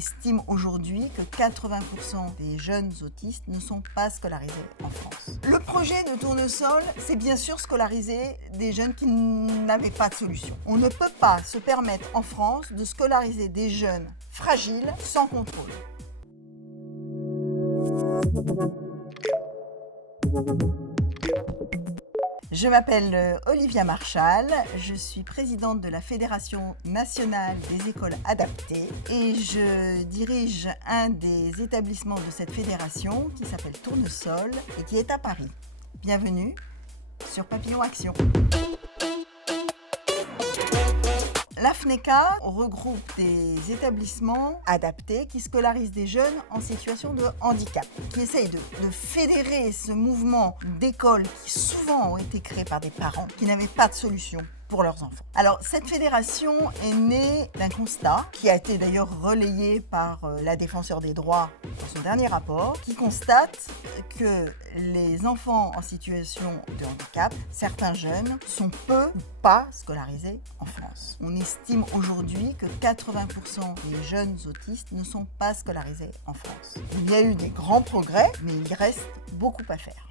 estime aujourd'hui que 80% des jeunes autistes ne sont pas scolarisés en France. Le projet de Tournesol, c'est bien sûr scolariser des jeunes qui n'avaient pas de solution. On ne peut pas se permettre en France de scolariser des jeunes fragiles sans contrôle. Je m'appelle Olivia Marchal, je suis présidente de la Fédération nationale des écoles adaptées et je dirige un des établissements de cette fédération qui s'appelle Tournesol et qui est à Paris. Bienvenue sur Papillon Action. La FNECA regroupe des établissements adaptés qui scolarisent des jeunes en situation de handicap, qui essayent de fédérer ce mouvement d'écoles qui souvent ont été créées par des parents qui n'avaient pas de solution pour leurs enfants. Alors, cette fédération est née d'un constat qui a été d'ailleurs relayé par la Défenseure des droits dans son dernier rapport, qui constate que les enfants en situation de handicap, certains jeunes, sont peu ou pas scolarisés en France. On estime aujourd'hui que 80% des jeunes autistes ne sont pas scolarisés en France. Il y a eu des grands progrès, mais il reste beaucoup à faire.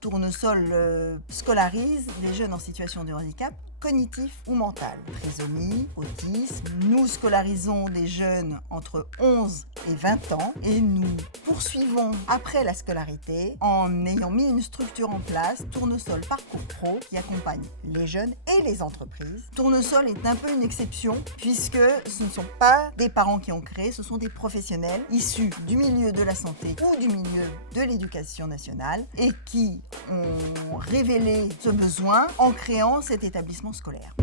Tournesol scolarise des jeunes en situation de handicap cognitif ou mental, trisomie, autisme. Nous scolarisons des jeunes entre 11 et 20 ans et nous poursuivons après la scolarité en ayant mis une structure en place, Tournesol Parcours Pro, qui accompagne les jeunes et les entreprises. Tournesol est un peu une exception puisque ce ne sont pas des parents qui ont créé, ce sont des professionnels issus du milieu de la santé ou du milieu de l'éducation nationale et qui ont révélé ce besoin en créant cet établissement scolaire.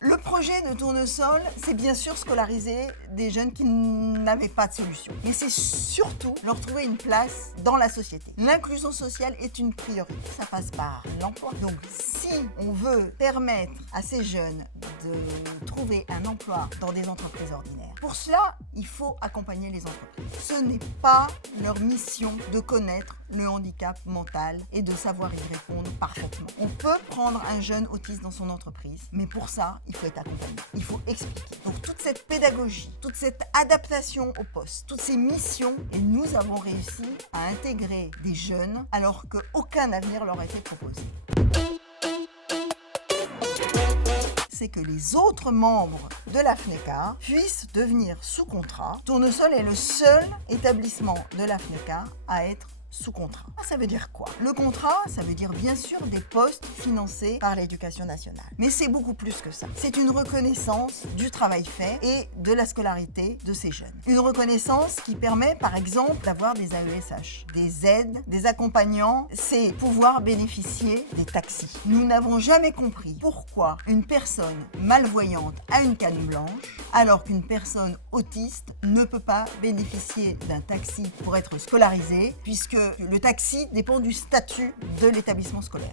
Le projet de Tournesol, c'est bien sûr scolariser des jeunes qui n'avaient pas de solution. Mais c'est surtout leur trouver une place dans la société. L'inclusion sociale est une priorité. Ça passe par l'emploi. Donc, si on veut permettre à ces jeunes de trouver un emploi dans des entreprises ordinaires, pour cela, il faut accompagner les entreprises. Ce n'est pas leur mission de connaître le handicap mental et de savoir y répondre parfaitement. On peut prendre un jeune autiste dans son entreprise, mais pour ça, il faut être accompagné. Il faut expliquer. Donc toute cette pédagogie, toute cette adaptation au poste, toutes ces missions, et nous avons réussi à intégrer des jeunes alors qu'aucun avenir leur a été proposé. C'est que les autres membres de la FNECA puissent devenir sous contrat. Tournesol est le seul établissement de la FNECA à être sous contrat. Ça veut dire quoi? Le contrat, ça veut dire bien sûr des postes financés par l'Éducation nationale. Mais c'est beaucoup plus que ça. C'est une reconnaissance du travail fait et de la scolarité de ces jeunes. Une reconnaissance qui permet par exemple d'avoir des AESH, des aides, des accompagnants, c'est pouvoir bénéficier des taxis. Nous n'avons jamais compris pourquoi une personne malvoyante a une canne blanche alors qu'une personne autiste ne peut pas bénéficier d'un taxi pour être scolarisée puisque le taxi dépend du statut de l'établissement scolaire.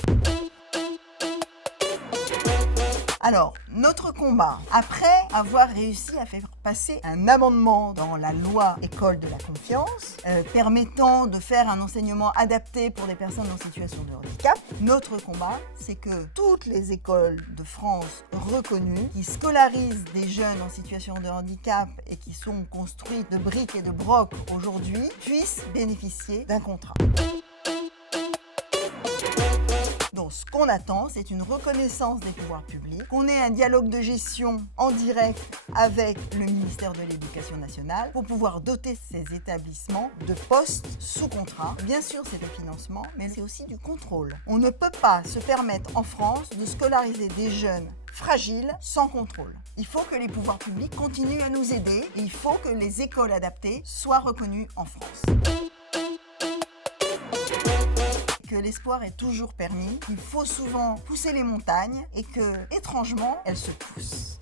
Alors, notre combat, après avoir réussi à faire passer un amendement dans la loi École de la confiance, permettant de faire un enseignement adapté pour des personnes en situation de handicap, notre combat, c'est que toutes les écoles de France reconnues qui scolarisent des jeunes en situation de handicap et qui sont construites de briques et de brocs aujourd'hui puissent bénéficier d'un contrat. Donc, ce qu'on attend, c'est une reconnaissance des pouvoirs publics, qu'on ait un dialogue de gestion en direct avec le ministère de l'Éducation nationale pour pouvoir doter ces établissements de postes sous contrat. Bien sûr, c'est des financements, mais c'est aussi du contrôle. On ne peut pas se permettre en France de scolariser des jeunes fragiles sans contrôle. Il faut que les pouvoirs publics continuent à nous aider et il faut que les écoles adaptées soient reconnues en France. Que l'espoir est toujours permis, il faut souvent pousser les montagnes et que, étrangement, elles se poussent.